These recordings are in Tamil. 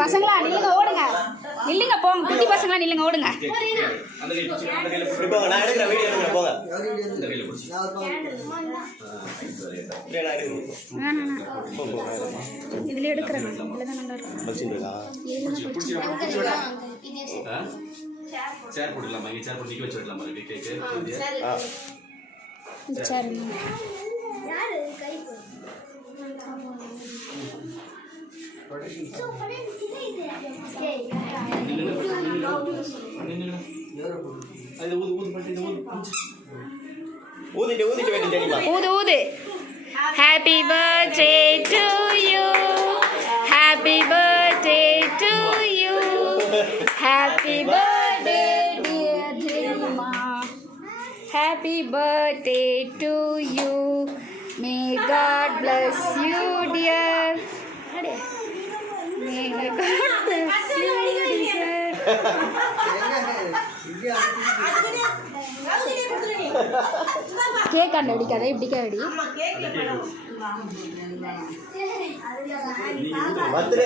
பசங்களா நில்லுங்க ஓடுங்க, நில்லுங்க போங்க, குட்டி பசங்களா நில்லுங்க ஓடுங்க. இதுல எடுக்கிறேன், இதுலதான் நல்லா இருக்கும். சேர் போட்டுடலாமா? இங்கே சேர் போட்டு நிற்க வச்சு விடலாமா? கேக்கு சேர் ஊது ஊது. Happy birthday to you, happy birthday to you, happy birthday dear Jenima, happy birthday to you, may God bless you dear, may God bless you dear. Cake and அடிக்காத, இப்படி கேடி பர்த்டே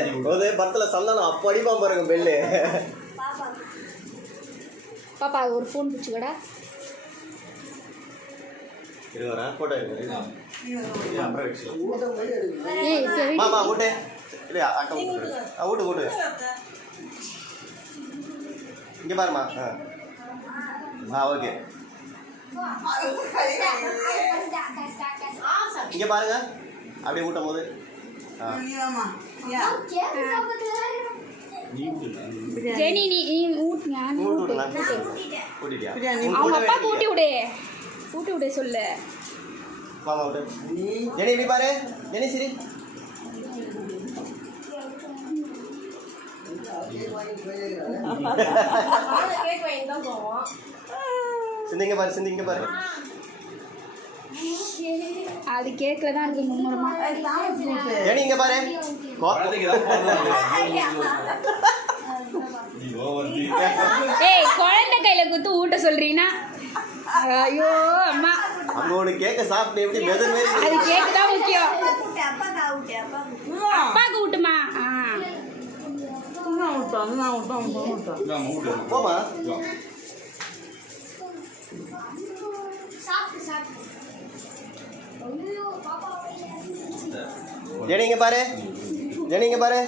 சந்தானம் அப்ப அடிப்பான் பாருங்க பெல்லு. பாப்பா ஒரு ஃபோன் பிடிச்சிக்கடா. போட்டோ இங்க பாருமா. ஓகே இங்க பாருங்க, அப்படியே ஊட்டும் போது ஜெனி நீ ஊட்டுங்க, அவங்க அப்பாக்கு ஊட்டி விடு, ஊட்டி விடு சொல்லு. மாமா விட்டு ஜெனி இப்படி பாரு, ஜெனி சரி சிந்திங்க பாரு, சிந்திங்க பாரு. அது கேக்ல தான் இருக்கு மும்முரமா. ஜெனி இங்க பாரு. ஏய் குழந்தை கையில குத்து ஊட்ட சொல்றீனா? ஐயோ அம்மா, அங்கோட கேக்க சாப்பிட்டு எப்படி மெதர் மேரி. அது கேக் தான் முக்கியம். அப்பாக்கு ஊட்டுமா? போமா. ஜெனி இங்க பாரு, ஜெனி இங்க பாரு.